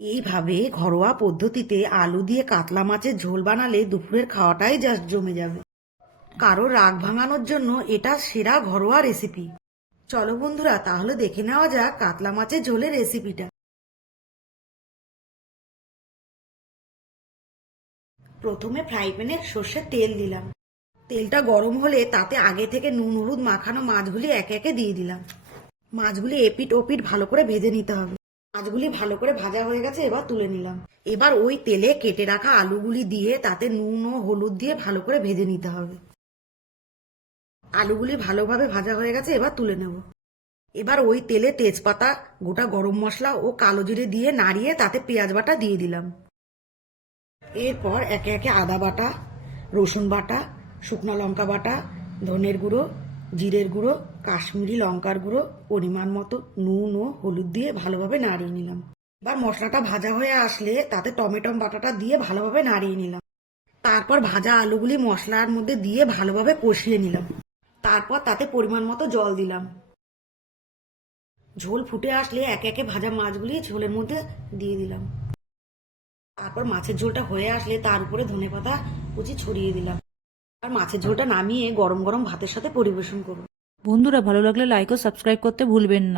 এইভাবে ঘরোয়া পদ্ধতিতে আলু দিয়ে কাতলা মাছের ঝোল বানালে দুপুরের খাওয়াটাই জাস্ট জমে যাবে। কারো রাগ ভাঙানোর জন্য এটা সেরা ঘরোয়া রেসিপি। চলো বন্ধুরা, তাহলে দেখে নেওয়া যাক কাতলা মাছের ঝোলের রেসিপিটা। প্রথমে ফ্রাই প্যানে সর্ষের তেল দিলাম। তেলটা গরম হলে তাতে আগে থেকে নুন হলুদ মাখানো মাছগুলি একে একে দিয়ে দিলাম। মাছগুলি এপিট ওপিট ভালো করে ভেজে নিতে হবে। মাছগুলি ভালো করে ভাজা হয়ে গেছে, এবার তুলে নিলাম। এবার ওই তেলে কেটে রাখা আলুগুলি দিয়ে তাতে নুন ও হলুদ দিয়ে ভালো করে ভেজে নিতে হবে। আলুগুলি ভালোভাবে ভাজা হয়ে গেছে, এবার তুলে নেব। এবার ওই তেলে তেজপাতা, গোটা গরম মশলা ও কালো জিরে দিয়ে নাড়িয়ে তাতে পেঁয়াজ বাটা দিয়ে দিলাম। এরপর একে একে আদা বাটা, রসুন বাটা, শুকনো লঙ্কা বাটা, ধনের গুঁড়ো, জিরের গুঁড়ো, কাশ্মীরি লঙ্কার গুঁড়ো, পরিমাণ মতো নুন ও হলুদ দিয়ে ভালোভাবে নাড়িয়ে নিলাম। এবার মশলাটা ভাজা হয়ে আসলে তাতে টমেটো বাটাটা দিয়ে ভালোভাবে নাড়িয়ে নিলাম। তারপর ভাজা আলুগুলি মশলার মধ্যে দিয়ে ভালোভাবে কষিয়ে নিলাম। তারপর তাতে পরিমাণ মতো জল দিলাম। ঝোল ফুটে আসলে একে একে ভাজা মাছগুলি ঝোলের মধ্যে দিয়ে দিলাম। তারপর মাছের ঝোলটা হয়ে আসলে তার উপরে ধনেপাতা কুচি ছড়িয়ে দিলাম। আর মাছের ঝোলটা নামিয়ে গরম গরম ভাতের সাথে পরিবেশন করুন। বন্ধুরা, ভালো লাগলে লাইক ও সাবস্ক্রাইব করতে ভুলবেন না।